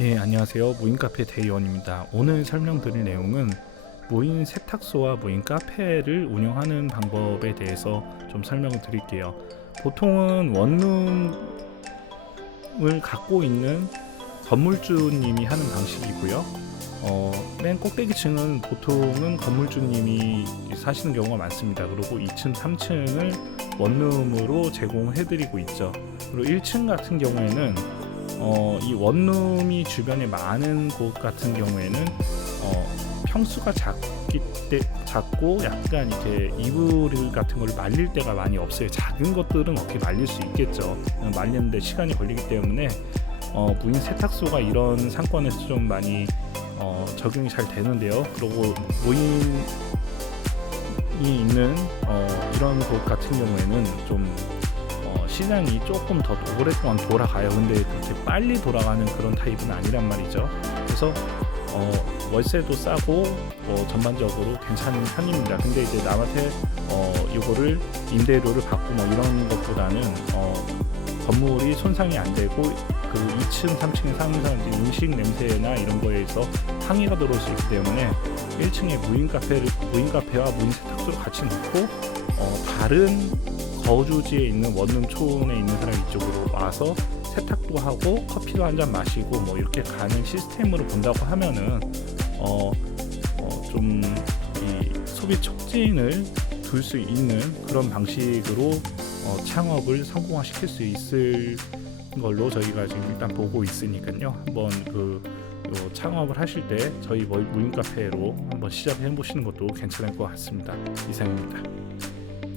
예, 안녕하세요. 무인 카페 대의원입니다. 오늘 설명드릴 내용은 무인 세탁소와 무인 카페를 운영하는 방법에 대해서 좀 설명을 드릴게요. 보통은 원룸을 갖고 있는 건물주님이 하는 방식이고요. 어, 맨 꼭대기층은 보통은 건물주님이 사시는 경우가 많습니다. 그리고 2층, 3층을 원룸으로 제공해드리고 있죠. 그리고 1층 같은 경우에는 어, 이 원룸이 주변에 많은 곳 같은 경우에는 어, 평수가 작기 때 작고 약간 이렇게 이불 같은 걸 말릴 때가 많이 없어요. 작은 것들은 어떻게 말릴 수 있겠죠. 말리는데 시간이 걸리기 때문에 어, 무인 세탁소가 이런 상권에서 좀 많이 어, 적용이 잘 되는데요. 그리고 무인이 있는 어, 이런 곳 같은 경우에는 좀 어, 시장이 조금 더 오랫동안 돌아가요. 근데 그렇게 빨리 돌아가는 그런 타입은 아니란 말이죠. 그래서 어, 월세도 싸고 어, 전반적으로 괜찮은 편입니다. 근데 이제 남한테 어, 이거를 임대료를 받고 뭐 이런 것보다는 어, 건물이 손상이 안 되고 그 2층, 3층에 사무장 이제 음식 냄새나 이런 거에서 항의가 들어올 수 있기 때문에 1층에 무인 카페를 무인 카페와 무인 세탁소를 같이 놓고 어, 다른 거주지에 있는 원룸 초원에 있는 사람이 이쪽으로 와서 세탁도 하고 커피도 한 잔 마시고 뭐 이렇게 가는 시스템으로 본다고 하면은 어, 어 좀 이 소비 촉진을 둘 수 있는 그런 방식으로 어, 창업을 성공화시킬 수 있을 걸로 저희가 지금 일단 보고 있으니까요. 한번 그요 창업을 하실 때 저희 뭐 무인 카페로 한번 시작해 보시는 것도 괜찮을 것 같습니다. 이상입니다.